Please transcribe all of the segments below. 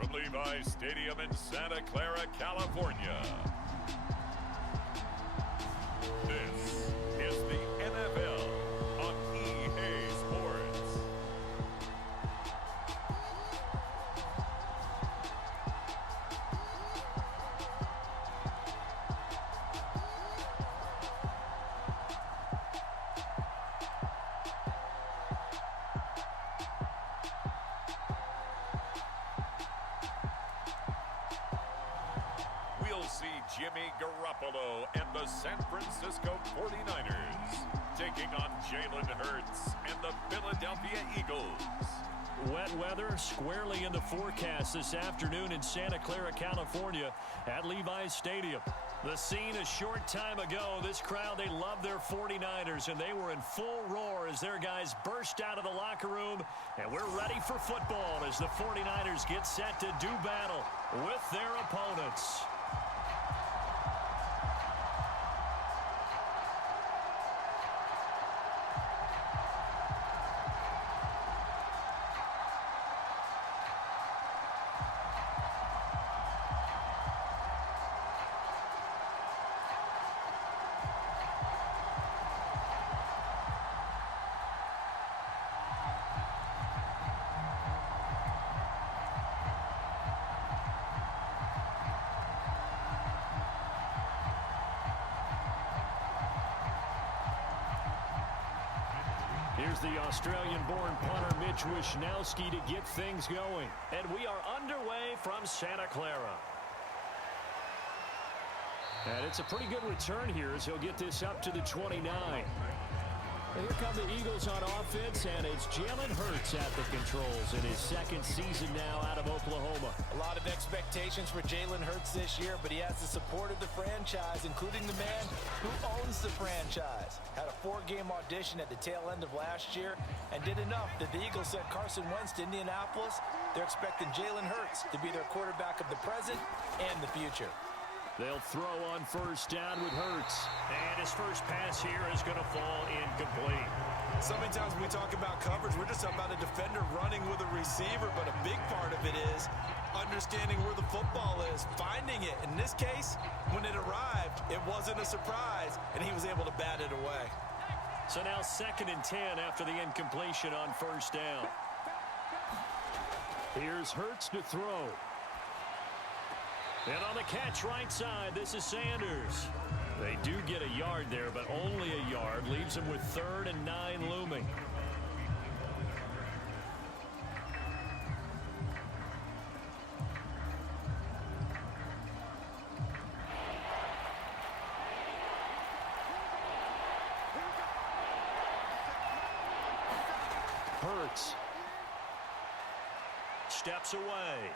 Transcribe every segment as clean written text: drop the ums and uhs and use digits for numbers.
from Levi's Stadium in Santa Clara, California. This is the NFL on EA Sports. We'll see Jimmy Garoppolo and the San Francisco 49ers taking on Jalen Hurts and the Philadelphia Eagles. Wet weather squarely in the forecast this afternoon in Santa Clara, California at Levi's Stadium. The scene a short time ago, this crowd, they love their 49ers, and they were in full roar as their guys burst out of the locker room. And we're ready for football as the 49ers get set to do battle with their opponents. Here's the Australian-born punter Mitch Wishnowsky to get things going. And we are underway from Santa Clara. And it's a pretty good return here as he'll get this up to the 29. And here come the Eagles on offense, and it's Jalen Hurts at the controls in his second season now out of Oklahoma. A lot of expectations for Jalen Hurts this year, but he has the support of the franchise, including the man who owns the franchise. Had a 4-game audition at the tail end of last year and did enough that the Eagles sent Carson Wentz to Indianapolis. They're expecting Jalen Hurts to be their quarterback of the present and the future. They'll throw on first down with Hurts. And his first pass here is going to fall incomplete. So many times when we talk about coverage, we're just about a defender running with a receiver, but a big part of it is understanding where the football is, finding it. In this case, when it arrived, it wasn't a surprise, and he was able to bat it away. So now 2nd and 10 after the incompletion on first down. Here's Hurts to throw. And on the catch right side, this is Sanders. They do get a yard there, but only a yard. Leaves them with 3rd and 9 looming. Hurts steps away.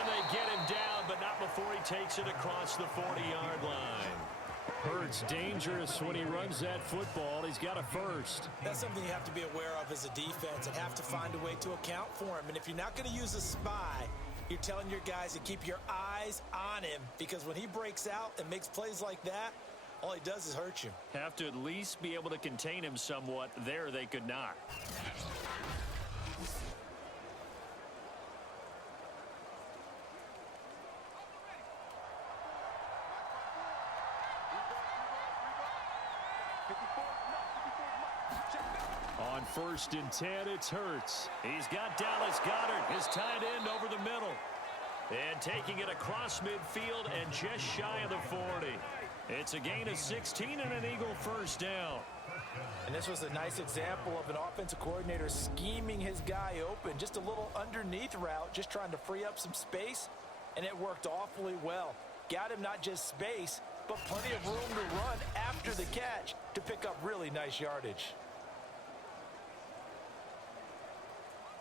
And they get him down, but not before he takes it across the 40-yard line. Hurts dangerous when he runs that football. He's got a first. That's something you have to be aware of as a defense and have to find a way to account for him. And if you're not going to use a spy, you're telling your guys to keep your eyes on him, because when he breaks out and makes plays like that, all he does is hurt you. Have to at least be able to contain him somewhat. There they could not. On 1st and 10, it's Hurts. He's got Dallas Goedert, his tight end, over the middle. And taking it across midfield and just shy of the 40. It's a gain of 16 and an Eagle first down. And this was a nice example of an offensive coordinator scheming his guy open. Just a little underneath route, just trying to free up some space. And it worked awfully well. Got him not just space, but plenty of room to run after the catch to pick up really nice yardage.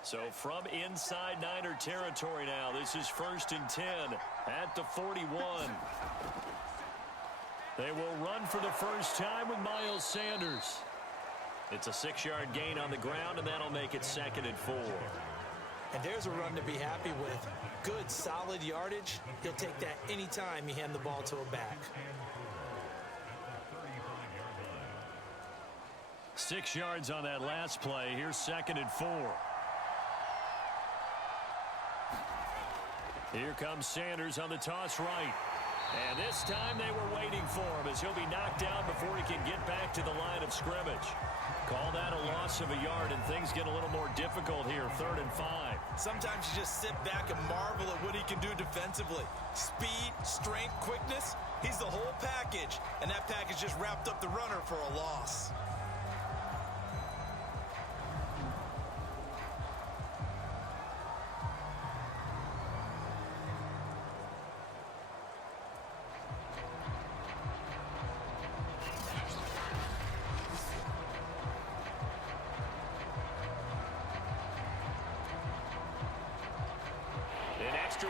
So from inside Niner territory now, this is 1st and 10 at the 41. They will run for the first time with Miles Sanders. It's a 6-yard gain on the ground, and that'll make it 2nd and 4. And there's a run to be happy with. Good, solid yardage. He'll take that anytime you hand the ball to a back. 6 yards on that last play. Here's 2nd and 4. Here comes Sanders on the toss right. And this time they were waiting for him as he'll be knocked down before he can get back to the line of scrimmage. Call that a loss of a yard, and things get a little more difficult here, 3rd and 5. Sometimes you just sit back and marvel at what he can do defensively. Speed, strength, quickness, he's the whole package. And that package just wrapped up the runner for a loss.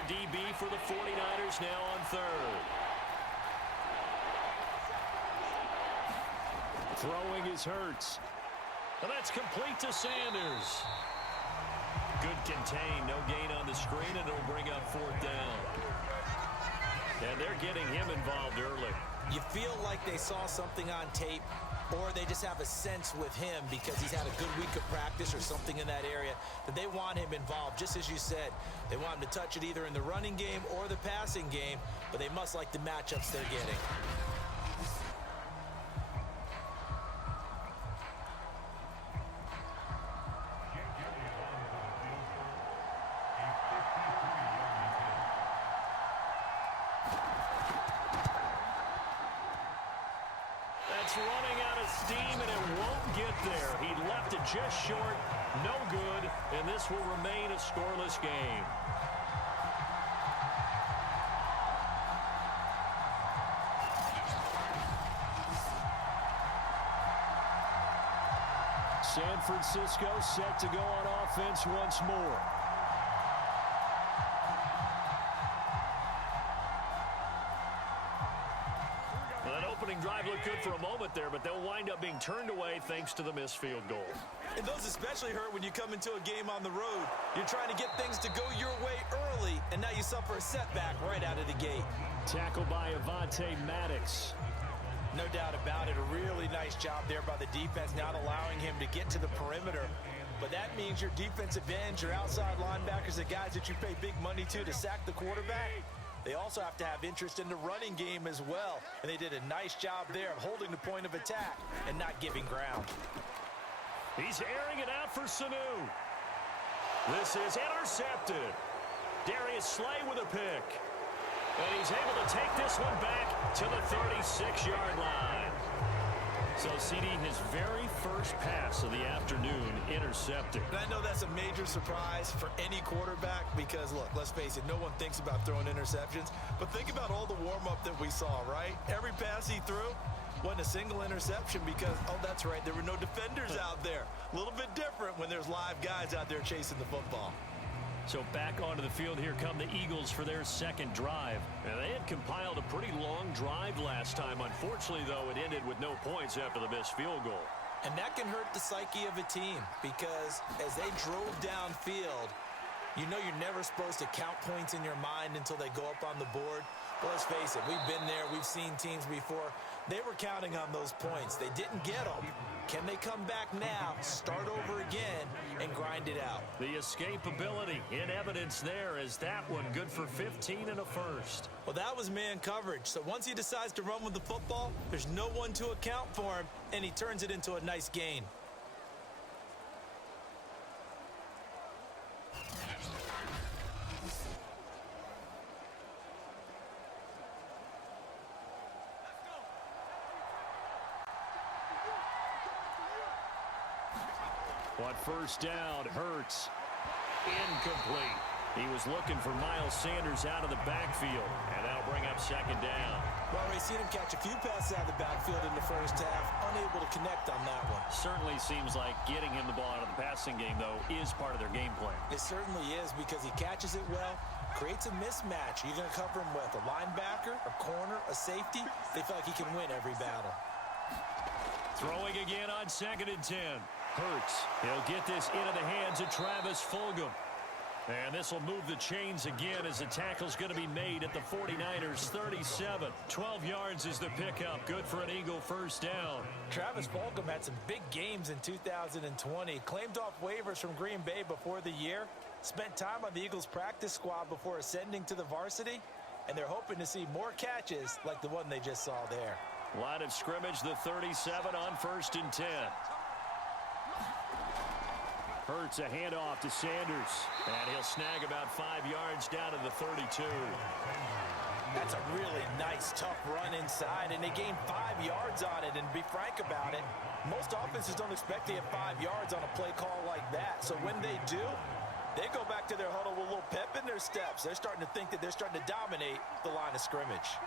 DB for the 49ers now on 3rd. Throwing is Hurts. And that's complete to Sanders. Good contain, no gain on the screen, and it'll bring up 4th down. And they're getting him involved early. You feel like they saw something on tape, or they just have a sense with him because he's had a good week of practice or something in that area that they want him involved. Just as you said, they want him to touch it either in the running game or the passing game, but they must like the matchups they're getting. Running out of steam, and it won't get there. He left it just short, no good, and this will remain a scoreless game. San Francisco set to go on offense once more. Drive looked good for a moment there, but they'll wind up being turned away thanks to the missed field goal. And those especially hurt when you come into a game on the road. You're trying to get things to go your way early, and now you suffer a setback right out of the gate. Tackled by Avonte Maddox. No doubt about it. A really nice job there by the defense, not allowing him to get to the perimeter. But that means your defensive ends, your outside linebackers, the guys that you pay big money to sack the quarterback, they also have to have interest in the running game as well. And they did a nice job there of holding the point of attack and not giving ground. He's airing it out for Sanu. This is intercepted. Darius Slay with a pick. And he's able to take this one back to the 36-yard line. So, CD, his very first pass of the afternoon intercepted. And I know that's a major surprise for any quarterback because, look, let's face it, no one thinks about throwing interceptions. But think about all the warm-up that we saw, right? Every pass he threw wasn't a single interception because, oh, that's right, there were no defenders out there. A little bit different when there's live guys out there chasing the football. So back onto the field, here come the Eagles for their second drive. And they had compiled a pretty long drive last time. Unfortunately, though, it ended with no points after the missed field goal. And that can hurt the psyche of a team because as they drove downfield, you know you're never supposed to count points in your mind until they go up on the board. Well, let's face it, we've been there. We've seen teams before. They were counting on those points. They didn't get them. Can they come back now, start over again, and grind it out? The escapability in evidence there is that one good for 15 and a first. Well, that was man coverage. So once he decides to run with the football, there's no one to account for him, and he turns it into a nice gain. On first down, Hurts. Incomplete. He was looking for Miles Sanders out of the backfield, and that'll bring up second down. Well, we've seen him catch a few passes out of the backfield in the first half, unable to connect on that one. Certainly seems like getting him the ball out of the passing game, though, is part of their game plan. It certainly is because he catches it well, creates a mismatch. You're going to cover him with a linebacker, a corner, a safety. They feel like he can win every battle. Throwing again on 2nd and 10. Hurts. He'll get this into the hands of Travis Fulgham. And this will move the chains again as the tackle's going to be made at the 49ers 37. 12 yards is the pickup. Good for an Eagle first down. Travis Fulgham had some big games in 2020. Claimed off waivers from Green Bay before the year. spent time on the Eagles practice squad before ascending to the varsity, and they're hoping to see more catches like the one they just saw there. Line of scrimmage, the 37 on 1st and 10. Hurts a handoff to Sanders, and he'll snag about 5 yards down to the 32. That's a really nice, tough run inside, and they gained 5 yards on it. And to be frank about it, most offenses don't expect to get 5 yards on a play call like that. So when they do, they go back to their huddle with a little pep in their steps. They're starting to think that they're starting to dominate the line of scrimmage.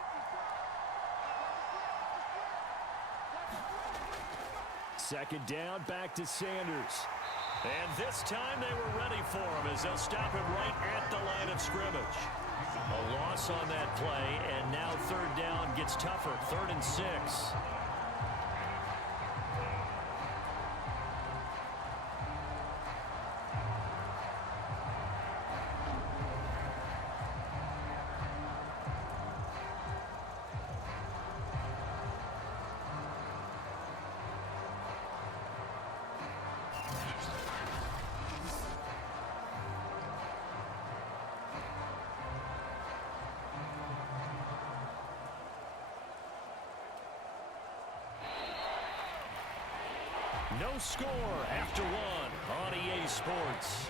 Second down, back to Sanders. And this time they were ready for him as they'll stop him right at the line of scrimmage. A loss on that play, and now 3rd down gets tougher. 3rd and 6. No score after 1 on EA Sports.